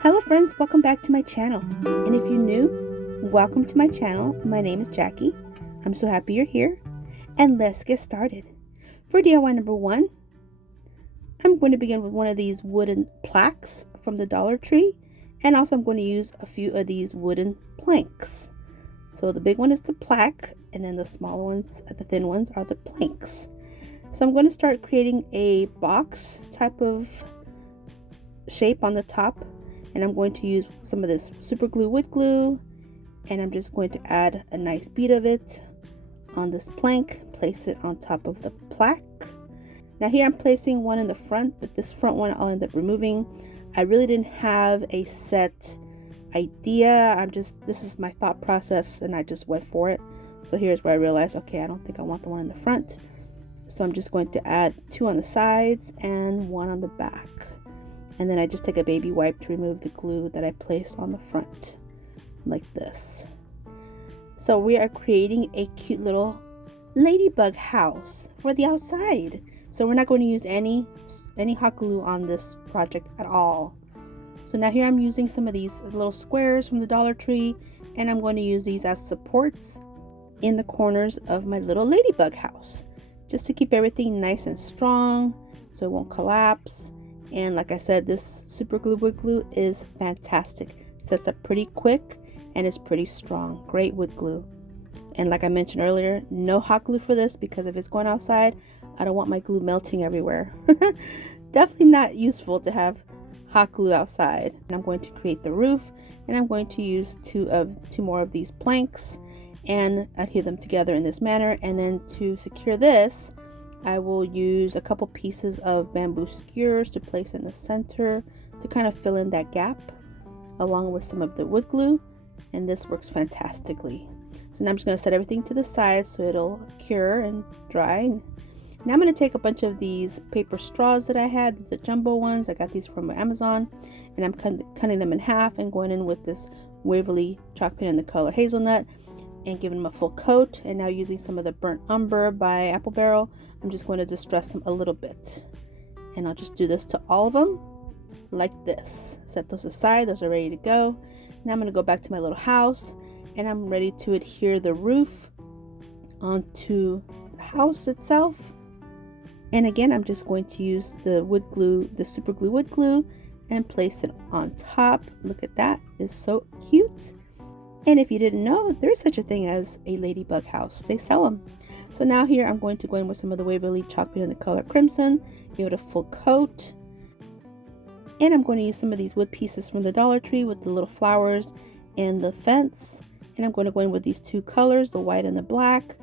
Hello friends, welcome back to my channel. And if you're new, welcome to my channel. My name is Jackie. I'm so happy you're here. And let's get started. For DIY number 1, I'm going to begin with one of these wooden plaques from the Dollar Tree. And also I'm going to use a few of these wooden planks. So the big one is the plaque, and then the smaller ones, the thin ones, are the planks. So I'm going to start creating a box type of shape on the top. And I'm going to use some of this super glue wood glue, and I'm just going to add a nice bead of it on this plank, place it on top of the plaque. Now here I'm placing one in the front, but this front one I'll end up removing. I really didn't have a set idea. This is my thought process, and I just went for it. So here's where I realized, okay, I don't think I want the one in the front. So I'm just going to add 2 on the sides and 1 on the back. And then I just take a baby wipe to remove the glue that I placed on the front, like this. So we are creating a cute little ladybug house for the outside. So we're not going to use any hot glue on this project at all. So now here I'm using some of these little squares from the Dollar Tree, and I'm going to use these as supports in the corners of my little ladybug house, just to keep everything nice and strong so it won't collapse. And like I said, this super glue wood glue is fantastic. It sets up pretty quick and it's pretty strong. Great wood glue. And like I mentioned earlier, no hot glue for this, because if it's going outside, I don't want my glue melting everywhere. Definitely not useful to have hot glue outside. And I'm going to create the roof, and I'm going to use two more of these planks and adhere them together in this manner. And then to secure this, I will use a couple pieces of bamboo skewers to place in the center to kind of fill in that gap, along with some of the wood glue, and this works fantastically. So now I'm just going to set everything to the side so it'll cure and dry. Now I'm going to take a bunch of these paper straws that I had, the jumbo ones. I got these from Amazon, and I'm cutting them in half and going in with this Waverly chalk pen in the color hazelnut and giving them a full coat. And now using some of the burnt umber by Apple Barrel, I'm just going to distress them a little bit, and I'll just do this to all of them like this. Set those aside, those are ready to go. Now I'm going to go back to my little house, and I'm ready to adhere the roof onto the house itself. And again, I'm just going to use the wood glue, the super glue wood glue, and place it on top. Look at that, it's so cute. And if you didn't know, there's such a thing as a ladybug house. They sell them. So now here I'm going to go in with some of the Waverly chalk paint in the color crimson, give it a full coat. And I'm going to use some of these wood pieces from the Dollar Tree with the little flowers and the fence. And I'm going to go in with these 2 colors, the white and the black,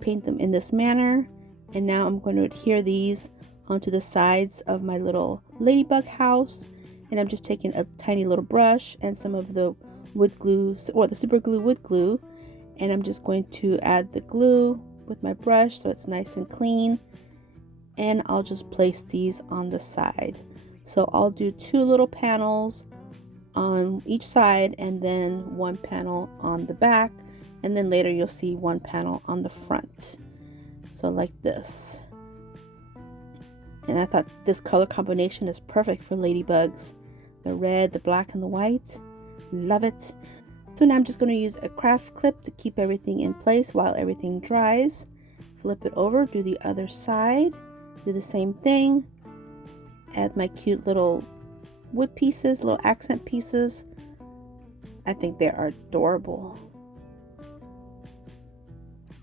paint them in this manner. And now I'm going to adhere these onto the sides of my little ladybug house. And I'm just taking a tiny little brush and some of the wood glue, or the super glue wood glue, and I'm just going to add the glue with my brush so it's nice and clean, and I'll just place these on the side. So I'll do 2 little panels on each side, and then 1 panel on the back, and then later you'll see 1 panel on the front, so like this. And I thought this color combination is perfect for ladybugs, the red, the black, and the white. Love it. So now I'm just going to use a craft clip to keep everything in place while everything dries. Flip it over, do the other side, do the same thing. Add my cute little wood pieces, little accent pieces. I think they are adorable.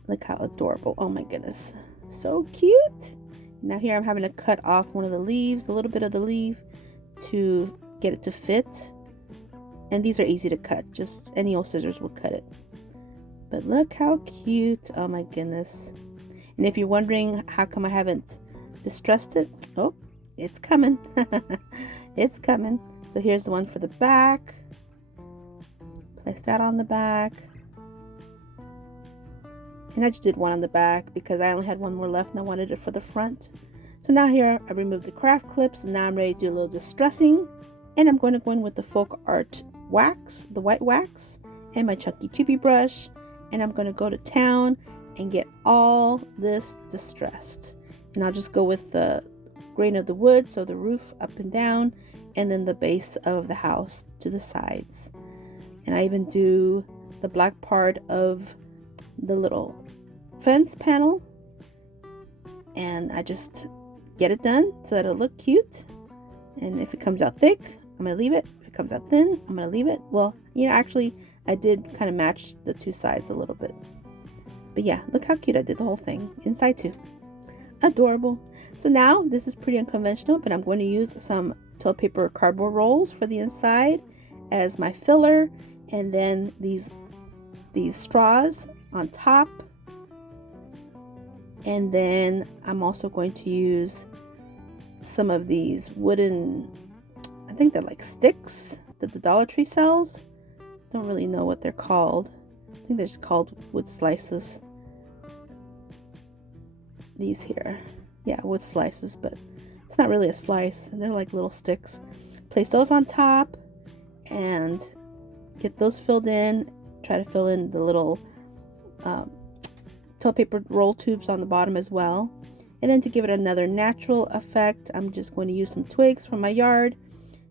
Look how adorable. Oh my goodness. So cute. Now here I'm having to cut off one of the leaves, a little bit of the leaf, to get it to fit. And these are easy to cut, just any old scissors will cut it. But look how cute, oh my goodness. And if you're wondering how come I haven't distressed it, oh, it's coming. It's coming. So here's the one for the back. Place that on the back. And I just did 1 on the back because I only had 1 more left and I wanted it for the front. So now here I removed the craft clips, and now I'm ready to do a little distressing. And I'm going to go in with the folk art wax, the white wax, and my chunky chippy brush, and I'm going to go to town and get all this distressed. And I'll just go with the grain of the wood, so the roof up and down, and then the base of the house to the sides. And I even do the black part of the little fence panel, and I just get it done so that it'll look cute. And if it comes out thick, I'm going to leave it. If it comes out thin, I'm going to leave it. Well, actually I did kind of match the two sides a little bit. But yeah, look how cute I did the whole thing inside too. Adorable. So now this is pretty unconventional, but I'm going to use some toilet paper cardboard rolls for the inside as my filler, and then these straws on top. And then I'm also going to use some of these wooden, I think they're like sticks that the Dollar Tree sells. Don't really know what they're called. I think they're just called wood slices. These here. Yeah, wood slices, but it's not really a slice. They're like little sticks. Place those on top and get those filled in. Try to fill in the little toilet paper roll tubes on the bottom as well. And then to give it another natural effect, I'm just going to use some twigs from my yard,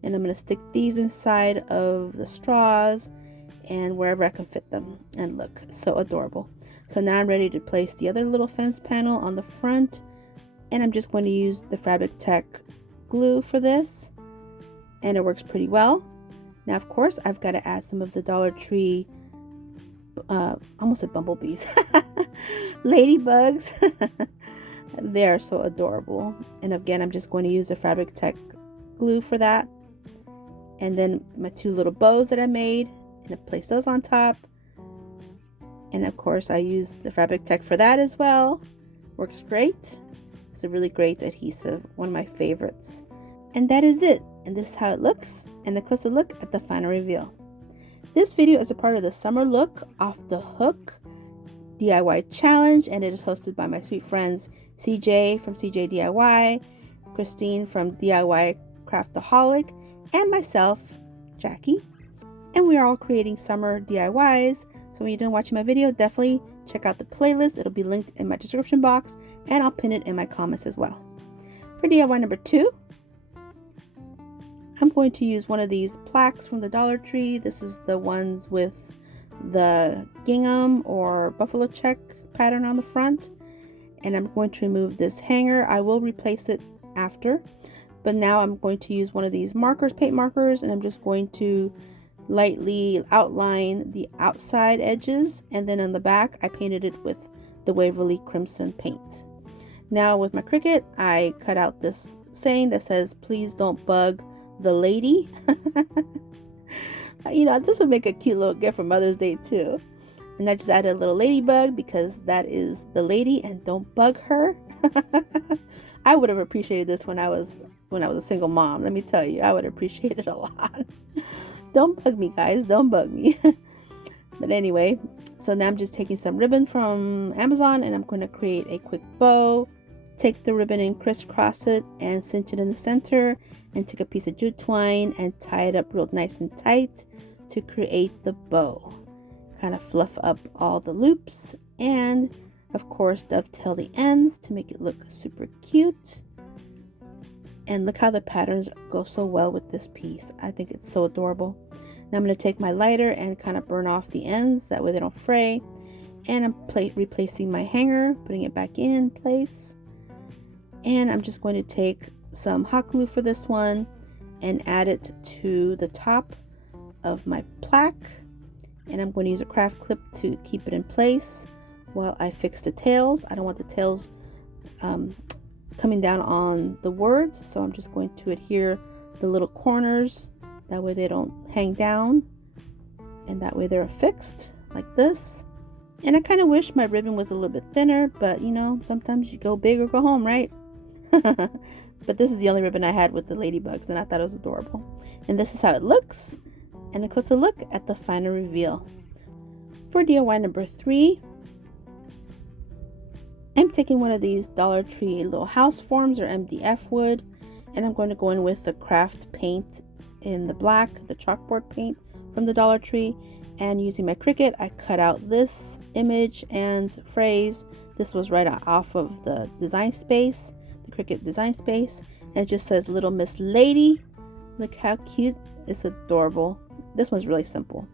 and I'm going to stick these inside of the straws and wherever I can fit them. And look, so adorable. So now I'm ready to place the other little fence panel on the front, and I'm just going to use the Fabri-Tac glue for this, and it works pretty well. Now of course I've got to add some of the Dollar Tree almost said bumblebees ladybugs. They are so adorable. And again, I'm just going to use the Fabri-Tac glue for that, and then my two little bows that I made, and I place those on top. And of course I use the Fabri-Tac for that as well. Works great. It's a really great adhesive, one of my favorites. And that is it. And this is how it looks, and a closer look at the final reveal. This video is a part of the Summer Look Off the Hook DIY challenge, and it is hosted by my sweet friends CJ from CJ DIY, Christine from DIY Craftaholic, and myself, Jackie. And we are all creating summer DIYs. So when you're done watching my video, definitely check out the playlist. It'll be linked in my description box, and I'll pin it in my comments as well. For DIY number 2, I'm going to use one of these plaques from the Dollar Tree. This is the ones with the gingham or buffalo check pattern on the front. And I'm going to remove this hanger. I will replace it after. But now I'm going to use one of these markers, paint markers, and I'm just going to lightly outline the outside edges. And then on the back, I painted it with the Waverly Crimson paint. Now with my Cricut, I cut out this saying that says, "Please don't bug the lady." This would make a cute little gift for Mother's Day too. And I just added a little ladybug because that is the lady, and don't bug her. I would have appreciated this when I was a single mom. Let me tell you, I would appreciate it a lot. Don't bug me, guys. Don't bug me. But anyway, so now I'm just taking some ribbon from Amazon, and I'm going to create a quick bow. Take the ribbon and crisscross it and cinch it in the center, and take a piece of jute twine and tie it up real nice and tight to create the bow. Kind of fluff up all the loops, and of course dovetail the ends to make it look super cute. And look how the patterns go so well with this piece. I think it's so adorable. Now I'm going to take my lighter and kind of burn off the ends, that way they don't fray. And I'm replacing my hanger, putting it back in place. And I'm just going to take some hot glue for this one and add it to the top of my plaque. And I'm going to use a craft clip to keep it in place while I fix the tails. I don't want the tails coming down on the words, so I'm just going to adhere the little corners, that way they don't hang down, and that way they're affixed like this. And I kind of wish my ribbon was a little bit thinner, but sometimes you go big or go home, right? But this is the only ribbon I had with the ladybugs, and I thought it was adorable. And this is how it looks, and a closer look at the final reveal. For DIY number 3, I'm taking one of these Dollar Tree little house forms, or MDF wood, and I'm going to go in with the craft paint in the black, the chalkboard paint from the Dollar Tree. And using my Cricut, I cut out this image and phrase. This was right off of the design space, the Cricut design space, and it just says "Little Miss Lady, Look how cute. It's adorable. This one's really simple.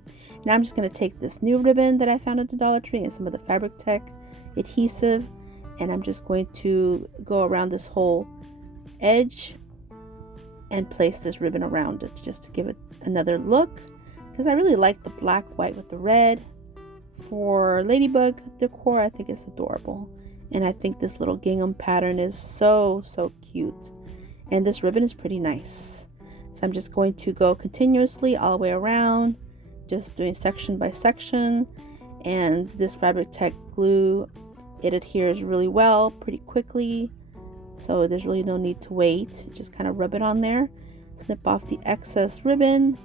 Now I'm just going to take this new ribbon that I found at the Dollar Tree and some of the Fabri-Tac adhesive, and I'm just going to go around this whole edge and place this ribbon around it just to give it another look, because I really like the black, white with the red. For ladybug decor, I think it's adorable, and I think this little gingham pattern is so cute, and this ribbon is pretty nice. So I'm just going to go continuously all the way around, just doing section by section. And this Fabri-Tac glue, it adheres really well pretty quickly, so there's really no need to wait. Just kind of rub it on there, snip off the excess ribbon,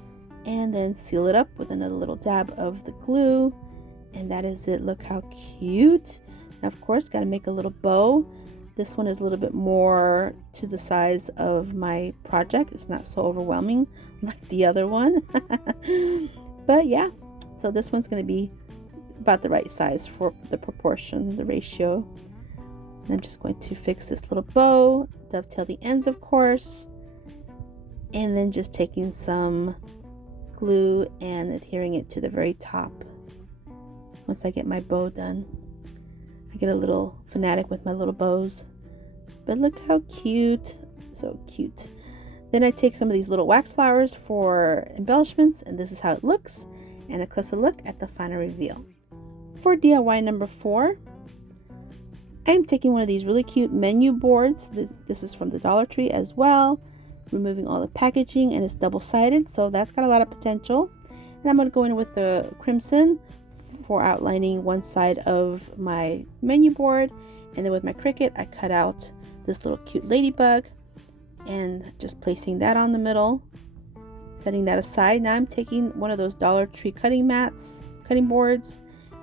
and then seal it up with another little dab of the glue, and that is it. Look how cute. Now of course, got to make a little bow. This one is a little bit more to the size of my project. It's not so overwhelming like the other one. But yeah, so this one's going to be about the right size for the proportion, the ratio. And I'm just going to fix this little bow, dovetail the ends of course, and then just taking some glue and adhering it to the very top. Once I get my bow done, I get a little fanatic with my little bows, but look how cute. So cute. Then I take some of these little wax flowers for embellishments, and this is how it looks, and a closer look at the final reveal. For DIY number 4, I am taking one of these really cute menu boards. This is from the Dollar Tree as well, removing all the packaging, and it's double-sided, so that's got a lot of potential. And I'm going to go in with the crimson for outlining one side of my menu board, and then with my Cricut I cut out this little cute ladybug and just placing that on the middle, setting that aside. Now I'm taking one of those Dollar Tree cutting boards,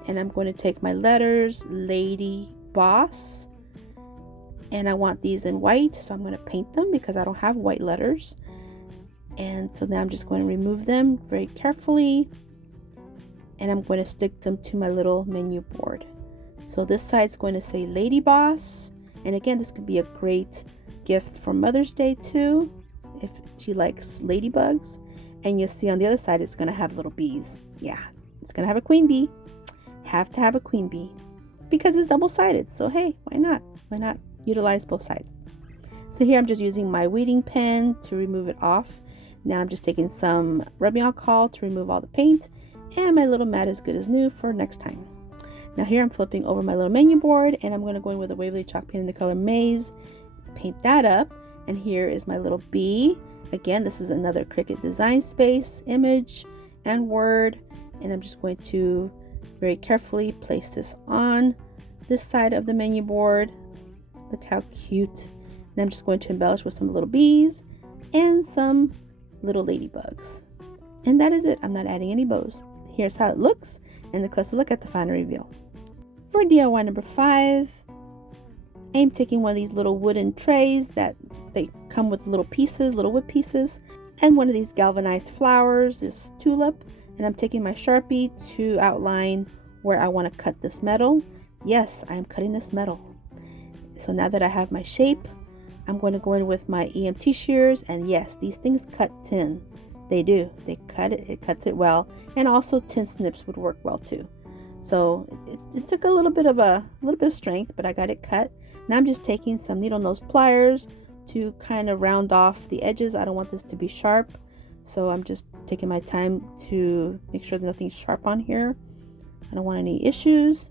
and I'm going to take my letters Lady Boss, and I want these in white, so I'm going to paint them because I don't have white letters. And so now I'm just going to remove them very carefully, and I'm going to stick them to my little menu board. So this side's going to say Lady Boss, and again, this could be a great gift for Mother's Day too, if she likes ladybugs. And you'll see on the other side it's going to have little bees. Yeah, it's going to have a queen bee. Have to have a queen bee because it's double-sided, so hey, why not utilize both sides. So here I'm just using my weeding pen to remove it off. Now I'm just taking some rubbing alcohol to remove all the paint, and my little mat is good as new for next time. Now here I'm flipping over my little menu board, and I'm going to go in with a Waverly chalk paint in the color Maze, paint that up, and here is my little bee. Again, this is another Cricut Design Space image and word, and I'm just going to very carefully place this on this side of the menu board. Look how cute. And I'm just going to embellish with some little bees and some little ladybugs. And that is it. I'm not adding any bows. Here's how it looks, and a closer look at the final reveal. For DIY number 5, I'm taking one of these little wooden trays that they come with little pieces, little wood pieces, and one of these galvanized flowers, this tulip, and I'm taking my Sharpie to outline where I want to cut this metal. Yes, I am cutting this metal. So now that I have my shape, I'm going to go in with my EMT shears, and yes, these things cut tin. They do. They cut it. It cuts it well, and also tin snips would work well too. So it took a little bit of strength, but I got it cut. Now I'm just taking some needle nose pliers to kind of round off the edges. I don't want this to be sharp, so I'm just taking my time to make sure that nothing's sharp on here. I don't want any issues.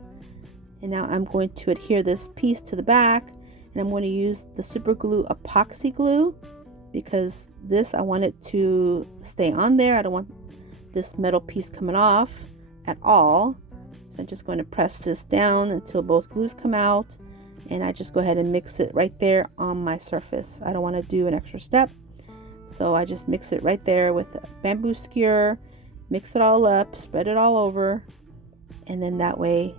And now I'm going to adhere this piece to the back, and I'm going to use the super glue epoxy glue because this, I want it to stay on there. I don't want this metal piece coming off at all. So I'm just going to press this down until both glues come out, and I just go ahead and mix it right there on my surface. I don't want to do an extra step, so I just mix it right there with a bamboo skewer, mix it all up, spread it all over, and then that way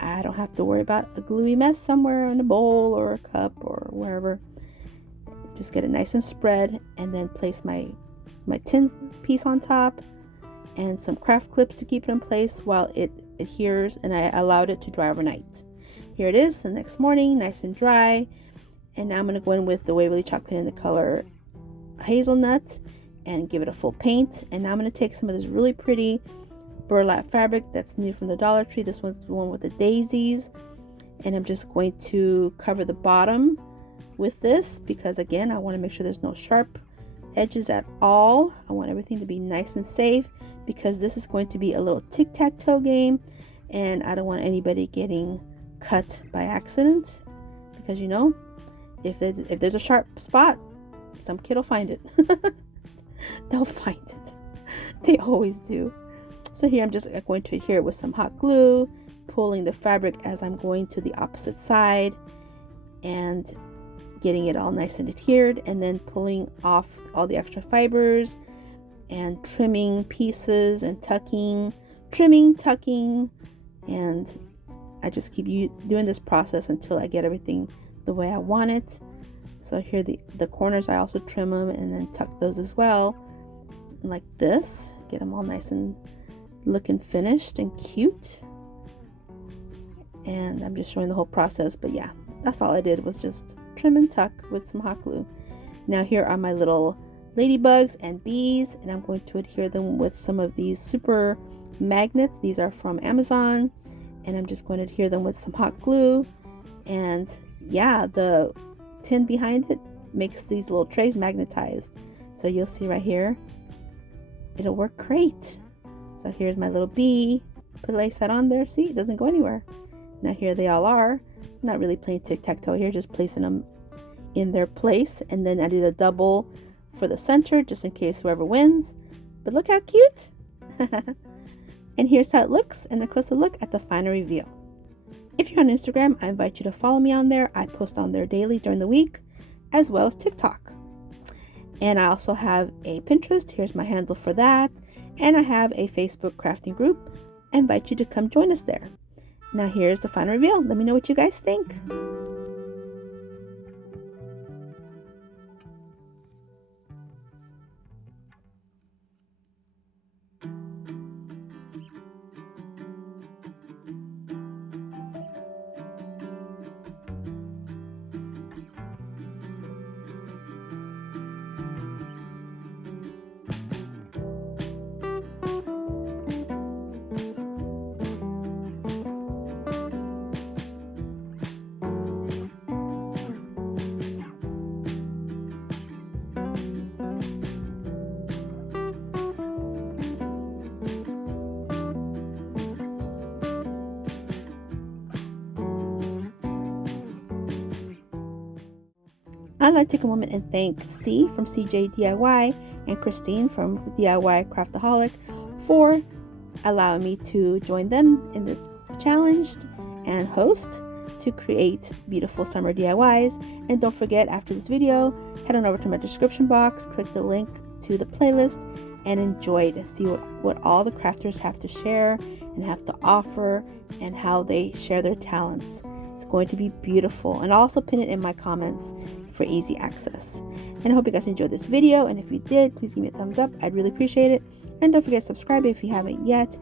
I don't have to worry about a gluey mess somewhere in a bowl or a cup or wherever. Just get it nice and spread, and then place my tin piece on top and some craft clips to keep it in place while it adheres, and I allowed it to dry overnight. Here it is the next morning, nice and dry, and now I'm going to go in with the Waverly chalk pen in the color hazelnut and give it a full paint. And now I'm going to take some of this really pretty burlap fabric that's new from the Dollar Tree. This one's the one with the daisies. And I'm just going to cover the bottom with this because, again, I want to make sure there's no sharp edges at all. I want everything to be nice and safe because this is going to be a little tic-tac-toe game, and I don't want anybody getting cut by accident because, you know, if there's a sharp spot, some kid will find it. They'll find it. They always do. So here I'm just going to adhere it with some hot glue, pulling the fabric as I'm going to the opposite side and getting it all nice and adhered, and then pulling off all the extra fibers and trimming pieces and tucking, trimming, tucking, and I just keep doing this process until I get everything the way I want it. So here the corners, I also trim them and then tuck those as well, like this. Get them all nice and looking finished and cute. And I'm just showing the whole process, but yeah, that's all I did was just trim and tuck with some hot glue. Now here are my little ladybugs and bees, and I'm going to adhere them with some of these super magnets. These are from Amazon, and I'm just going to adhere them with some hot glue. And yeah, the tin behind it makes these little trays magnetized, so you'll see right here it'll work great. So here's my little bee. Place that on there. See, it doesn't go anywhere. Now here they all are. I'm not really playing tic-tac-toe here, just placing them in their place. And then I did a double for the center just in case whoever wins. But look how cute. And here's how it looks, and a closer look at the final reveal. If you're on Instagram, I invite you to follow me on there. I post on there daily during the week, as well as TikTok. And I also have a Pinterest. Here's my handle for that. And I have a Facebook crafting group. I invite you to come join us there. Now here's the final reveal. Let me know what you guys think. I'd like to take a moment and thank C from CJ DIY and Christine from DIY Craftaholic for allowing me to join them in this challenge and host to create beautiful summer DIYs. And don't forget, after this video, head on over to my description box, click the link to the playlist, and enjoy it and see what all the crafters have to share and have to offer and how they share their talents. It's going to be beautiful, and I'll also pin it in my comments for easy access. And I hope you guys enjoyed this video, and if you did, please give me a thumbs up. I'd really appreciate it. And don't forget to subscribe if you haven't yet.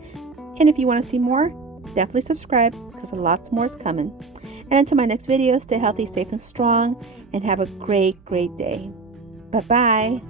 And if you want to see more, definitely subscribe because lots more is coming. And until my next video, stay healthy, safe, and strong, and have a great, great day. Bye-bye.